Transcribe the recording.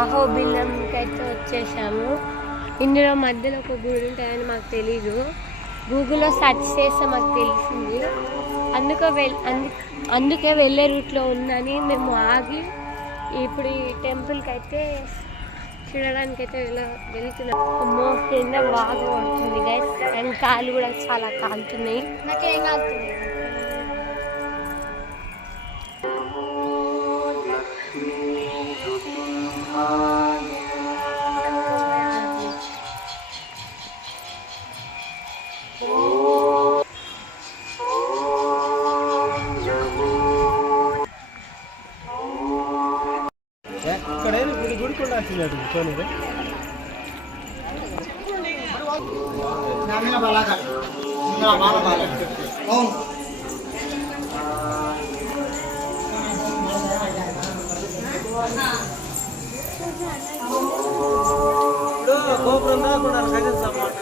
అహోబిలంకి అయితే వచ్చేసాము. ఇందులో మధ్యలో ఒక గుడి ఉంటుందని మాకు తెలీదు. గూగుల్లో సెర్చ్ చేస్తే మాకు తెలిసింది. అందుకే వెళ్ళే రూట్లో ఉందని మేము ఆగి ఇప్పుడు ఈ టెంపుల్కి అయితే చూడడానికి అయితే వెళ్తున్నాం. అమ్మో కింద బాగా ఉంటుంది గైస్, అండ్ కాళ్ళు కూడా చాలా కాలుతున్నాయి. నాకేం కాలుతున్నాయి. గోపురం దాకా సైన్స్ అన్నమాట.